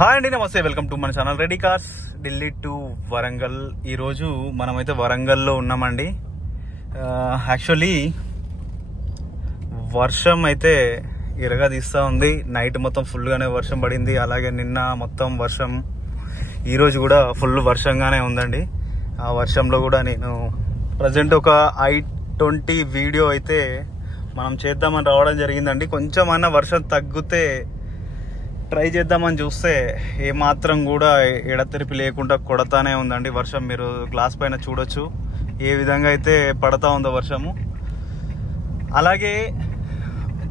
Hi అండి, నమస్తే. Welcome to మన channel ready cars Delhi to Warangal. ఈరోజు మనమైతే వరంగల్లో ఉన్నామండి. యాక్చువల్లీ వర్షం అయితే ఇరగదీస్తూ ఉంది. నైట్ మొత్తం ఫుల్గానే వర్షం పడింది. అలాగే నిన్న మొత్తం వర్షం, ఈరోజు కూడా ఫుల్ వర్షంగానే ఉందండి. ఆ వర్షంలో కూడా నేను ప్రజెంట్ ఒక i20 వీడియో అయితే మనం చేద్దామని రావడం జరిగిందండి. కొంచెమన్నా వర్షం తగ్గితే ట్రై చేద్దామని చూస్తే ఏమాత్రం కూడా ఎడతెరిపి లేకుండా కొడతానే ఉందండి వర్షం. మీరు గ్లాస్ పైన చూడొచ్చు ఏ విధంగా అయితే పడతా ఉందో వర్షము. అలాగే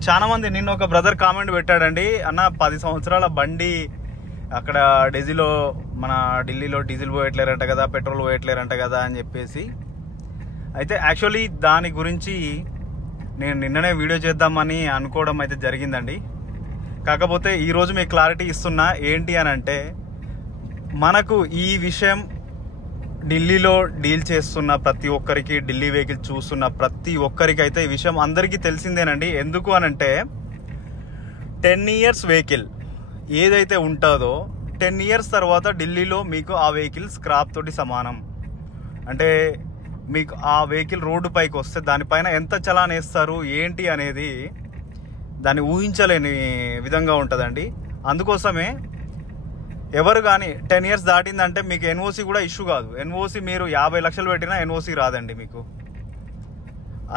చాలా మంది, నిన్న ఒక బ్రదర్ కామెంట్ పెట్టాడండి, అన్న 10 సంవత్సరాల బండి అక్కడ డీజిల్లో, మన ఢిల్లీలో డీజిల్ పోయట్లేరంట కదా, పెట్రోల్ పోయట్లేరంట కదా అని చెప్పేసి. అయితే యాక్చువల్లీ దాని గురించి నేను నిన్ననే వీడియో చేద్దామని అనుకోవడం అయితే జరిగిందండి. కాకపోతే ఈరోజు మీకు క్లారిటీ ఇస్తున్నా. ఏంటి అని అంటే, మనకు ఈ విషయం ఢిల్లీలో డీల్ చేస్తున్న ప్రతి ఒక్కరికి, ఢిల్లీ వెహికల్ చూస్తున్న ప్రతి ఒక్కరికి అయితే ఈ విషయం అందరికీ తెలిసిందేనండి. ఎందుకు అనంటే 10 ఇయర్స్ వెహికల్ ఏదైతే ఉంటుందో 10 ఇయర్స్ తర్వాత ఢిల్లీలో మీకు ఆ వెహికల్ స్క్రాప్ తోటి సమానం. అంటే మీకు ఆ వెహికల్ రోడ్డు పైకి వస్తే దానిపైన ఎంత చలాన్ వేస్తారు ఏంటి అనేది దాన్ని ఊహించలేని విధంగా ఉంటుందండి. అందుకోసమే ఎవరు కానీ 10 ఇయర్స్ దాటిందంటే మీకు ఎన్ఓసి కూడా ఇష్యూ కాదు. ఎన్ఓసి మీరు 50 లక్షలు పెట్టినా ఎన్ఓసి రాదండి మీకు.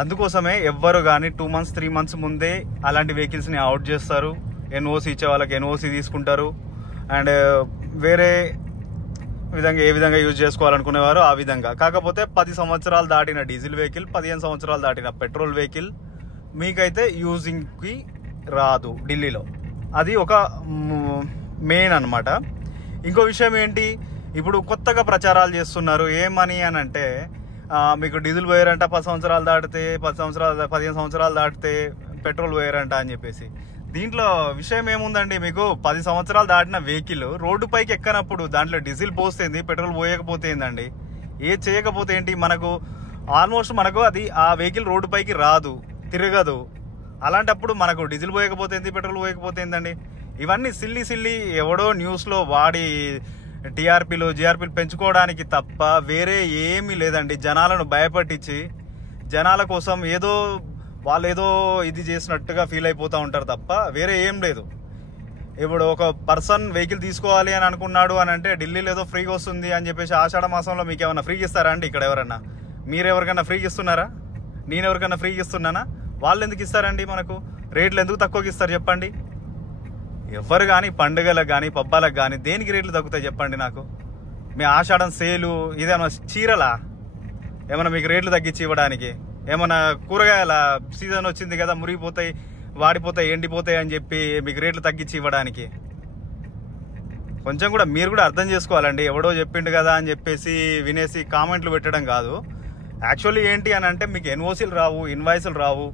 అందుకోసమే ఎవ్వరు కానీ 2 మంత్స్ 3 మంత్స్ ముందే అలాంటి వెహికల్స్ని అవుట్ చేస్తారు. ఎన్ఓసి ఇచ్చే వాళ్ళకి ఎన్ఓసి తీసుకుంటారు. అండ్ వేరే విధంగా ఏ విధంగా యూజ్ చేసుకోవాలనుకునేవారు ఆ విధంగా. కాకపోతే 10 సంవత్సరాలు దాటిన డీజిల్ వెహికల్, 15 సంవత్సరాలు దాటిన పెట్రోల్ వెహికల్ మీకైతే యూజింగ్కి రాదు ఢిల్లీలో. అది ఒక మెయిన్ అన్నమాట. ఇంకో విషయం ఏంటి, ఇప్పుడు కొత్తగా ప్రచారాలు చేస్తున్నారు. ఏమని అని అంటే, మీకు డీజిల్ పోయారంట 10 సంవత్సరాలు దాటితే, 15 సంవత్సరాలు దాటితే పెట్రోల్ పోయారంట అని చెప్పేసి. దీంట్లో విషయం ఏముందండి, మీకు 10 సంవత్సరాలు దాటిన వెహికల్ రోడ్డు పైకి ఎక్కనప్పుడు దాంట్లో డీజిల్ పోస్తేంది, పెట్రోల్ పోయకపోతే ఏందండి, ఏది చేయకపోతే ఏంటి, మనకు ఆల్మోస్ట్ మనకు అది ఆ వెహికల్ రోడ్డు పైకి రాదు, తిరగదు. అలాంటప్పుడు మనకు డీజిల్ పోయకపోతే ఏంది, పెట్రోల్ పోయకపోతే ఏందండి. ఇవన్నీ సిల్లీ ఎవడో న్యూస్లో వాడి టీఆర్పీలు జీఆర్పీలు పెంచుకోవడానికి తప్ప వేరే ఏమీ లేదండి. జనాలను భయపట్టించి జనాల కోసం వాళ్ళు ఏదో ఇది చేసినట్టుగా ఫీల్ అయిపోతూ ఉంటారు తప్ప వేరే ఏం లేదు. ఇప్పుడు ఒక పర్సన్ వెహికల్ తీసుకోవాలి అని అనుకున్నాడు అని అంటే, ఢిల్లీలో ఏదో ఫ్రీగా వస్తుంది అని చెప్పేసి ఆషాఢ మాసంలో మీకు ఏమైనా ఫ్రీగా ఇస్తారా అండి? ఇక్కడ ఎవరన్నా మీరెవరికైనా ఫ్రీగా ఇస్తున్నారా? నేను ఎవరికైనా ఫ్రీగా ఇస్తున్నానా? వాళ్ళు ఎందుకు ఇస్తారండి? మనకు రేట్లు ఎందుకు తక్కువకి ఇస్తారు చెప్పండి? ఎవరు కానీ పండుగలకు కానీ పబ్బాలకు కానీ దేనికి రేట్లు తగ్గుతాయి చెప్పండి నాకు? మీ ఆషాఢం సేలు ఇదేమన్నా చీరలా ఏమన్నా మీకు రేట్లు తగ్గించి ఇవ్వడానికి? ఏమన్నా కూరగాయల సీజన్ వచ్చింది కదా, మురిగిపోతాయి, వాడిపోతాయి, ఎండిపోతాయి అని చెప్పి మీకు రేట్లు తగ్గించి ఇవ్వడానికి? కొంచెం కూడా మీరు కూడా అర్థం చేసుకోవాలండి. ఎవడో చెప్పిండు కదా అని చెప్పేసి వినేసి కామెంట్లు పెట్టడం కాదు. యాక్చువల్లీ ఏంటి అని అంటే, మీకు ఎన్ఓసీలు రావు, ఇన్వాయిస్లు రావు.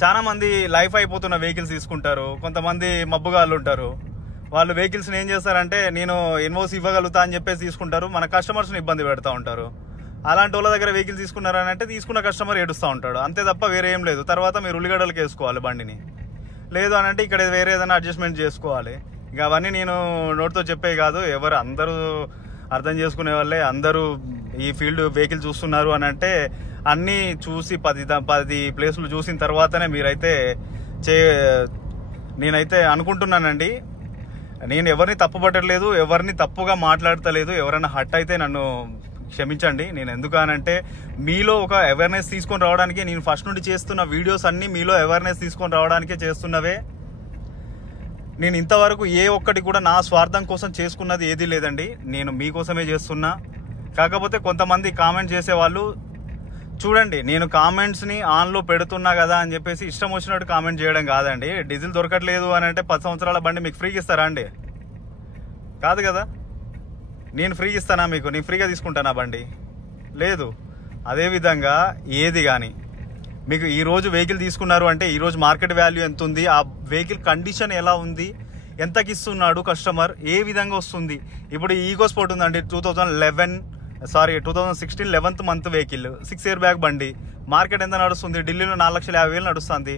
చాలా మంది లైఫ్ అయిపోతున్న వెహికల్స్ తీసుకుంటారు. కొంతమంది మబ్బుగాళ్ళు ఉంటారు. వాళ్ళు వెహికల్స్ని ఏం చేస్తారంటే, నేను ఎన్ఓసీ ఇవ్వగలుగుతా అని చెప్పేసి తీసుకుంటారు. మన కస్టమర్స్ని ఇబ్బంది పెడతా ఉంటారు. అలాంటి వాళ్ళ దగ్గర వెహికల్ తీసుకున్నారని అంటే తీసుకున్న కస్టమర్ ఏడుస్తూ ఉంటాడు, అంతే తప్ప వేరే ఏం లేదు. తర్వాత మీరు ఉల్లిగడ్డలకు వేసుకోవాలి బండిని, లేదు అని అంటే ఇక్కడ వేరే ఏదైనా అడ్జస్ట్మెంట్ చేసుకోవాలి. ఇక అవన్నీ నేను నోటితో చెప్పే కాదు, అందరూ అర్థం చేసుకునే వాళ్ళే. అందరూ ఈ ఫీల్డ్ వెహికల్ చూస్తున్నారు అని అంటే అన్నీ చూసి 10 ప్లేసులు చూసిన తర్వాతనే మీరైతే నేనైతే అనుకుంటున్నానండి. నేను ఎవరిని తప్పుపట్టలేదు, ఎవరిని తప్పుగా మాట్లాడతలేదు. ఎవరైనా హట్ అయితే నన్ను క్షమించండి. నేను ఎందుకు అనంటే, మీలో ఒక అవేర్నెస్ తీసుకొని రావడానికి నేను ఫస్ట్ నుండి చేస్తున్న వీడియోస్ అన్నీ మీలో అవేర్నెస్ తీసుకొని రావడానికే చేస్తున్నవే. నేను ఇంతవరకు ఏ ఒక్కటి కూడా నా స్వార్థం కోసం చేసుకున్నది ఏదీ లేదండి. నేను మీకోసమే చేస్తున్నా. కాకపోతే కొంతమంది కామెంట్ చేసేవాళ్ళు, చూడండి, నేను కామెంట్స్ని ఆన్లో పెడుతున్నా కదా అని చెప్పేసి ఇష్టం వచ్చినట్టు కామెంట్ చేయడం కాదండి. డీజిల్ దొరకట్లేదు అని అంటే 10 సంవత్సరాల బండి మీకు ఫ్రీగా ఇస్తారా అండి? కాదు కదా. నేను ఫ్రీగా ఇస్తానా మీకు? నేను ఫ్రీగా తీసుకుంటానా బండి? లేదు. అదేవిధంగా ఏది కానీ మీకు ఈరోజు వెహికల్ తీసుకున్నారు అంటే ఈరోజు మార్కెట్ వాల్యూ ఎంత ఉంది, ఆ వెహికల్ కండిషన్ ఎలా ఉంది, ఎంతకి ఇస్తున్నాడు కస్టమర్, ఏ విధంగా వస్తుంది. ఇప్పుడు ఈకో స్పోర్ట్ ఉందండి, 2016 11th month vehicle, 6 year back బండి. మార్కెట్ ఎంత నడుస్తుంది? ఢిల్లీలో 4,50,000 నడుస్తుంది.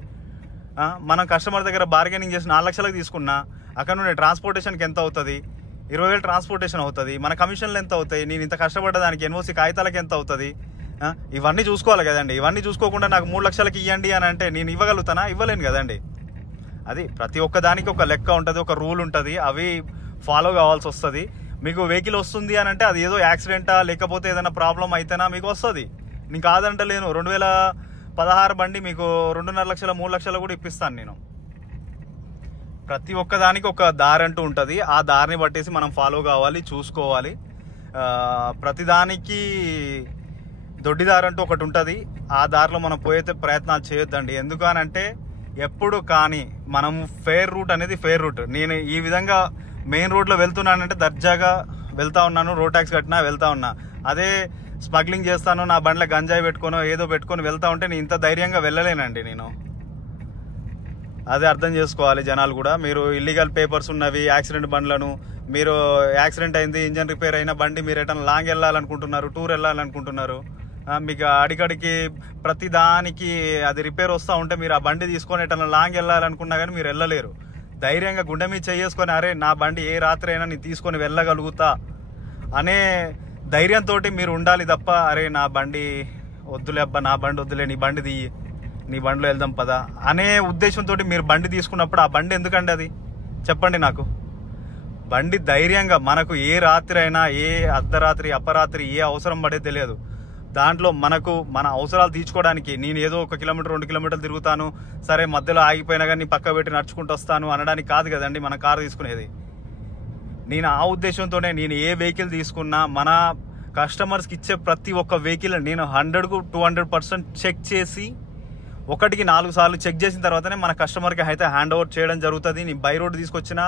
మనం కస్టమర్ దగ్గర బార్గెనింగ్ చేసి 4 లక్షలకు తీసుకున్నా అక్కడ నుండి ట్రాన్స్పోర్టేషన్కి ఎంత అవుతుంది, 20,000 ట్రాన్స్పోర్టేషన్ అవుతుంది, మన కమిషన్లు ఎంత అవుతాయి, నేను ఇంత కష్టపడ్డదానికి ఎన్ఓసి కాగితాలకి ఎంత అవుతుంది, ఇవన్నీ చూసుకోవాలి కదండి. ఇవన్నీ చూసుకోకుండా నాకు 3 లక్షలకి ఇవ్వండి అని అంటే నేను ఇవ్వగలుగుతానా? ఇవ్వలేను కదండి. అది ప్రతి ఒక్క దానికి ఒక లెక్క ఉంటుంది, ఒక రూల్ ఉంటుంది, అవి ఫాలో కావాల్సి వస్తుంది. మీకు వెహికల్ వస్తుంది అని అంటే అది ఏదో యాక్సిడెంటా లేకపోతే ఏదైనా ప్రాబ్లం అయితేనా మీకు వస్తుంది. నేను కాదంటలేను. 2016 బండి మీకు 2.5 లక్షల 3 లక్షలు కూడా ఇప్పిస్తాను నేను. ప్రతి ఒక్క దానికి ఒక దారి అంటూ ఉంటుంది. ఆ దారిని బట్టేసి మనం ఫాలో కావాలి, చూసుకోవాలి. ప్రతిదానికి దొడ్డిదారి అంటూ ఒకటి ఉంటుంది. ఆ దారిలో మనం పోయే ప్రయత్నాలు చేయొద్దండి. ఎందుకనంటే ఎప్పుడు కానీ మనం ఫెయిర్ రూట్ అనేది ఫెయిర్ రూట్. నేను ఈ విధంగా మెయిన్ రోడ్లో వెళ్తున్నానంటే దర్జాగా వెళ్తా ఉన్నాను, రోడ్ ట్యాక్స్ కట్టినా వెళ్తా ఉన్నా. అదే స్మగ్లింగ్ చేస్తాను, నా బండ్ల గంజాయి పెట్టుకొని ఏదో పెట్టుకొని వెళ్తా ఉంటే నేను ఇంత ధైర్యంగా వెళ్ళలేనండి నేను. అదే అర్థం చేసుకోవాలి జనాలు కూడా. మీరు ఇల్లీగల్ పేపర్స్ ఉన్నవి యాక్సిడెంట్ బండ్లను, మీరు యాక్సిడెంట్ అయింది, ఇంజన్ రిపేర్ అయిన బండి మీరు ఎటన్నా లాంగ్ వెళ్ళాలనుకుంటున్నారు, టూర్ వెళ్ళాలనుకుంటున్నారు, మీకు అడికడికి ప్రతి దానికి అది రిపేర్ వస్తూ ఉంటే మీరు ఆ బండి తీసుకొని ఎటన్నా లాంగ్ వెళ్ళాలనుకున్నా కానీ మీరు వెళ్ళలేరు. ధైర్యంగా గుండె మీద చేసుకొని అరే నా బండి ఏ రాత్రి అయినా నేను తీసుకొని వెళ్ళగలుగుతా అనే ధైర్యంతో మీరు ఉండాలి తప్ప అరే నా బండి వద్దులే అబ్బా, నా బండి వద్దులే, నీ బండి తీయి, నీ బండిలో వెళ్దాం పదా అనే ఉద్దేశంతో మీరు బండి తీసుకున్నప్పుడు ఆ బండి ఎందుకండి అది చెప్పండి నాకు. బండి ధైర్యంగా మనకు ఏ రాత్రి అయినా, ఏ అర్ధరాత్రి అపరాత్రి ఏ అవసరం పడేది తెలియదు. దాంట్లో మనకు మన అవసరాలు తీర్చుకోవడానికి నేను ఏదో 1 కిలోమీటర్ 2 కిలోమీటర్లు తిరుగుతాను, సరే మధ్యలో ఆగిపోయినా కానీ పక్క పెట్టి నడుచుకుంటూ వస్తాను అనడానికి కాదు కదండి మన కారు తీసుకునేది. నేను ఆ ఉద్దేశంతోనే నేను ఏ వెహికల్ తీసుకున్నా మన కస్టమర్స్కి ఇచ్చే ప్రతి ఒక్క వెహికల్ నేను 100కు 200% చెక్ చేసి 1కి 4 సార్లు చెక్ చేసిన తర్వాతనే మన కస్టమర్కి అయితే హ్యాండ్ ఓవర్ చేయడం జరుగుతుంది. నేను బై రోడ్ తీసుకొచ్చినా,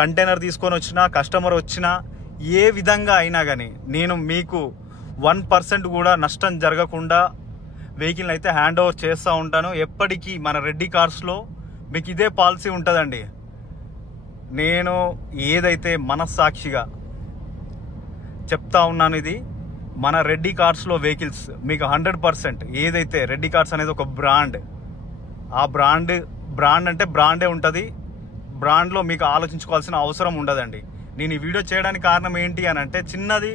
కంటైనర్ తీసుకొని వచ్చినా, కస్టమర్ వచ్చినా, ఏ విధంగా అయినా కానీ నేను మీకు 1% కూడా నష్టం జరగకుండా వెహికల్ అయితే హ్యాండ్ ఓవర్ చేస్తూ ఉంటాను. ఎప్పటికీ మన రెడ్డి కార్స్లో మీకు ఇదే పాలసీ ఉంటుందండి. నేను ఏదైతే మనస్సాక్షిగా చెప్తా ఉన్నాను, ఇది మన రెడ్డి కార్స్లో వెహికల్స్ మీకు 100% ఏదైతే రెడ్డి కార్స్ అనేది ఒక బ్రాండ్, ఆ బ్రాండ్ అంటే బ్రాండే ఉంటుంది. బ్రాండ్లో మీకు ఆలోచించుకోవాల్సిన అవసరం ఉండదండి. నేను ఈ వీడియో చేయడానికి కారణం ఏంటి అని అంటే చిన్నది,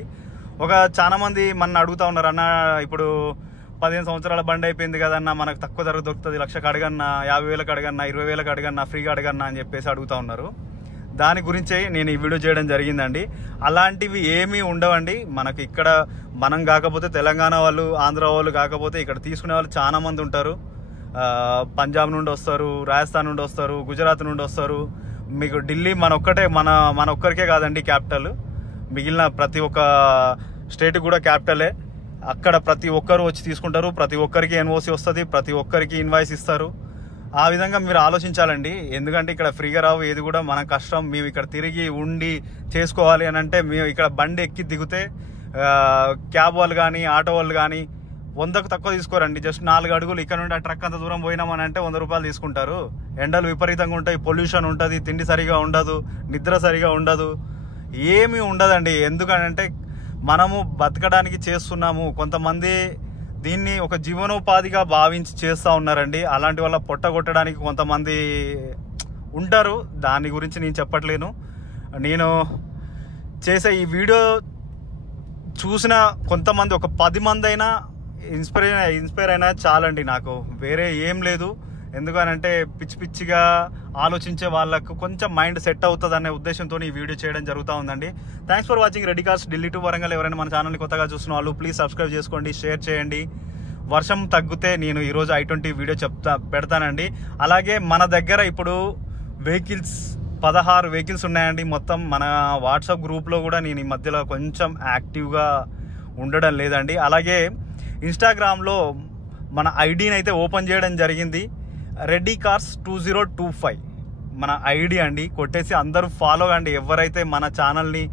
చాలా మంది మన అడుగుతా ఉన్నారు, అన్న ఇప్పుడు 15 సంవత్సరాల బండి అయిపోయింది కదన్నా, మనకు తక్కువ ధర దొరుకుతుంది, 1,00,000 అడగన్నా, 50,000 అడగన్నా, 20,000 అడగన్నా, ఫ్రీగా అడగన్నా అని చెప్పేసి అడుగుతా ఉన్నారు. దాని గురించే నేను ఈ వీడియో చేయడం జరిగిందండి. అలాంటివి ఏమీ ఉండవండి మనకి ఇక్కడ. మనం కాకపోతే తెలంగాణ వాళ్ళు, ఆంధ్ర వాళ్ళు కాకపోతే ఇక్కడ తీసుకునే వాళ్ళు చాలా మంది ఉంటారు. పంజాబ్ నుండి వస్తారు, రాజస్థాన్ నుండి వస్తారు, గుజరాత్ నుండి వస్తారు. మీకు ఢిల్లీ మన ఒక్కరికే కాదండి క్యాపిటల్, మిగిలిన ప్రతి ఒక్క స్టేట్ కూడా క్యాపిటలే. అక్కడ ప్రతి ఒక్కరు వచ్చి తీసుకుంటారు, ప్రతి ఒక్కరికి ఎన్ఓసి వస్తుంది, ప్రతి ఒక్కరికి ఇన్వాయిస్ ఇస్తారు. ఆ విధంగా మీరు ఆలోచించాలండి. ఎందుకంటే ఇక్కడ ఫ్రీగా రావు ఏది కూడా, మన కష్టం. మేము ఇక్కడ తిరిగి ఉండి చేసుకోవాలి అని అంటే మేము ఇక్కడ బండి ఎక్కి దిగితే క్యాబ్ వాళ్ళు కానీ ఆటో వాళ్ళు కానీ 100కు తక్కువ తీసుకోరండి. జస్ట్ 4 అడుగులు ఇక్కడ నుండి ఆ ట్రక్ అంత దూరం పోయినామని అంటే 100 రూపాయలు తీసుకుంటారు. ఎండలు విపరీతంగా ఉంటాయి, పొల్యూషన్ ఉంటుంది, తిండి సరిగా ఉండదు, నిద్ర సరిగా ఉండదు, ఏమీ ఉండదండి. ఎందుకంటే మనము బతకడానికి చేస్తున్నాము. కొంతమంది దీన్ని ఒక జీవనోపాధిగా భావించి చేస్తూ ఉన్నారండి. అలాంటి వల్ల పొట్టగొట్టడానికి కొంతమంది ఉంటారు. దాని గురించి నేను చెప్పట్లేను. నేను చేసే ఈ వీడియో చూసిన కొంతమంది, ఒక 10 మంది అయినా ఇన్స్పైర్ అయినా చాలండి నాకు, వేరే ఏం లేదు. ఎందుకనంటే పిచ్చిగా ఆలోచించే వాళ్ళకు కొంచెం మైండ్ సెట్ అవుతుంది అనే ఉద్దేశంతో ఈ వీడియో చేయడం జరుగుతూ ఉందండి. Thanks for watching Reddy cars Delhi to Warangal. ఎవరైనా మన ఛానల్ని కొత్తగా చూస్తున్న వాళ్ళు ప్లీజ్ సబ్స్క్రైబ్ చేసుకోండి, షేర్ చేయండి. వర్షం తగ్గితే నేను ఈరోజు i20 వీడియో పెడతానండి. అలాగే మన దగ్గర ఇప్పుడు వెహికల్స్ 16 వెహికల్స్ ఉన్నాయండి మొత్తం. మన వాట్సాప్ గ్రూప్లో కూడా నేను ఈ మధ్యలో కొంచెం యాక్టివ్గా ఉండడం లేదండి. అలాగే ఇన్స్టాగ్రామ్లో మన ఐడిని అయితే ఓపెన్ చేయడం జరిగింది, రెడ్డి కార్స్ 2025 మన ఐడి అండి. కొట్టేసి అందరూ ఫాలో అండి. ఎవరైతే మన ఛానల్ని,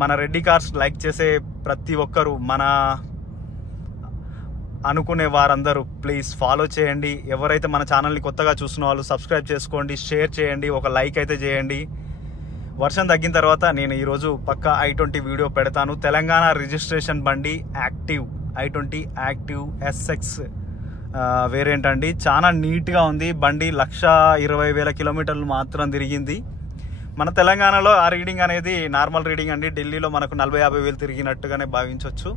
మన రెడ్డి కార్స్ లైక్ చేసే ప్రతి ఒక్కరు, మన అనుకునే వారందరూ ప్లీజ్ ఫాలో చేయండి. ఎవరైతే మన ఛానల్ని కొత్తగా చూస్తున్న వాళ్ళు సబ్స్క్రైబ్ చేసుకోండి, షేర్ చేయండి, ఒక లైక్ అయితే చేయండి. వర్షం తగ్గిన తర్వాత నేను ఈరోజు పక్కా i20 వీడియో పెడతాను. తెలంగాణ రిజిస్ట్రేషన్ బండి active, i20 active SX variant అండి. చాలా నీట్గా ఉంది బండి. 1,20,000 కిలోమీటర్లు మాత్రం తిరిగింది. మన తెలంగాణలో ఆ రీడింగ్ అనేది నార్మల్ రీడింగ్ అండి. ఢిల్లీలో మనకు 40-50 వేలు తిరిగినట్టుగానే భావించవచ్చు.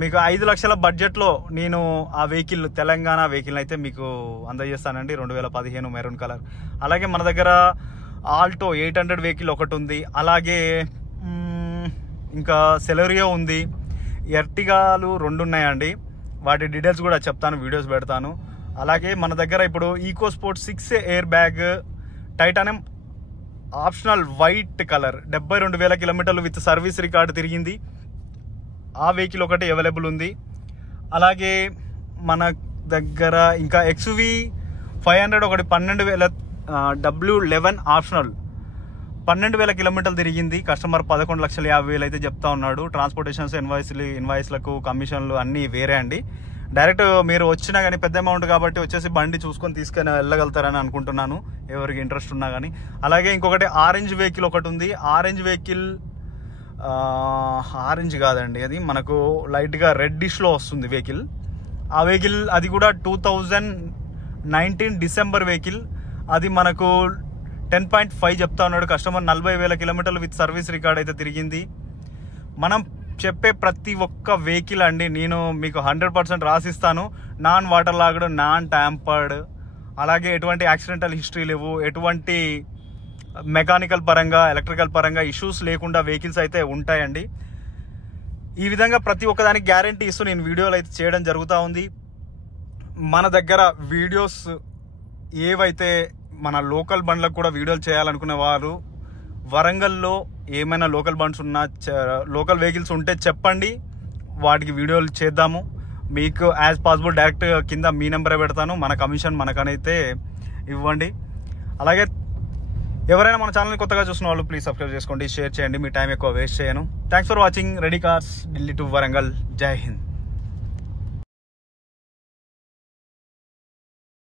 మీకు 5 లక్షల బడ్జెట్లో నేను ఆ వెహికల్, తెలంగాణ వెహికల్ అయితే మీకు అందజేస్తానండి. 2015 మెరూన్ కలర్. అలాగే మన దగ్గర ఆల్టో 800 వెహికల్ ఒకటి ఉంది. అలాగే ఇంకా సెలెరియో ఉంది. ఎర్టిగాలు 2 ఉన్నాయండి. వాటి డీటెయిల్స్ కూడా చెప్తాను, వీడియోస్ పెడతాను. అలాగే మన దగ్గర ఇప్పుడు eco sport 6 air bag titanium optional white colour 72,000 కిలోమీటర్లు విత్ సర్వీస్ రికార్డు తిరిగింది. ఆ వెహికల్ ఒకటి అవైలబుల్ ఉంది. అలాగే మన దగ్గర ఇంకా XUV 500 ఒకటి 12,000 W11 ఆప్షనల్ 12,000 కిలోమీటర్లు తిరిగింది. కస్టమర్ 11,50,000 అయితే చెప్తా ఉన్నాడు. ట్రాన్స్పోర్టేషన్స్, ఇన్వాయిస్లకు కమిషన్లు అన్నీ వేరే అండి. డైరెక్ట్ మీరు వచ్చినా కానీ పెద్ద అమౌంట్ కాబట్టి వచ్చేసి బండి చూసుకొని తీసుకొని వెళ్ళగలుగుతారని అనుకుంటున్నాను, ఎవరికి ఇంట్రెస్ట్ ఉన్నా కానీ. అలాగే ఇంకొకటి ఆరెంజ్ వెహికల్ ఒకటి ఉంది. ఆరెంజ్ వెహికల్ ఆరెంజ్ కాదండి, అది మనకు లైట్గా రెడ్డిష్లో వస్తుంది వెహికల్. ఆ వెహికల్ అది కూడా 2019 డిసెంబర్ వెహికల్. అది మనకు 10.5 చెప్తా ఉన్నాడు కస్టమర్. 40,000 కిలోమీటర్లు విత్ సర్వీస్ రికార్డ్ అయితే తిరిగింది. మనం చెప్పే ప్రతి ఒక్క వెహికల్ అండి నేను మీకు 100% రాసిస్తాను. నాన్ వాటర్ లాగడ్, నాన్ ట్యాంపర్డ్, అలాగే ఎటువంటి యాక్సిడెంటల్ హిస్టరీ లేవు, ఎటువంటి మెకానికల్ పరంగా, ఎలక్ట్రికల్ పరంగా ఇష్యూస్ లేకుండా వెహికల్స్ అయితే ఉంటాయండి. ఈ విధంగా ప్రతి ఒక్కదానికి గ్యారంటీ ఇస్తూ నేను వీడియోలు అయితే చేయడం జరుగుతూ ఉంది. మన దగ్గర వీడియోస్ ఏవైతే మన లోకల్ బండ్లకు కూడా వీడియోలు చేయాలనుకునే వారు, వరంగల్లో ఏమైనా లోకల్ బండ్స్ ఉన్నా, లోకల్ వెహికల్స్ ఉంటే చెప్పండి, వాటికి వీడియోలు చేద్దాము. మీకు యాజ్ పాసిబుల్ డైరెక్ట్ కింద మీ నెంబరే పెడతాను. మన కమిషన్ మనకనైతే ఇవ్వండి. అలాగే ఎవరైనా మన ఛానల్ని కొత్తగా చూసిన వాళ్ళు ప్లీజ్ సబ్స్క్రైబ్ చేసుకోండి, షేర్ చేయండి. మీ టైం ఎక్కువ వేస్ట్ చేయను. Thanks for watching ready cars Delhi to Warangal. జై హింద్.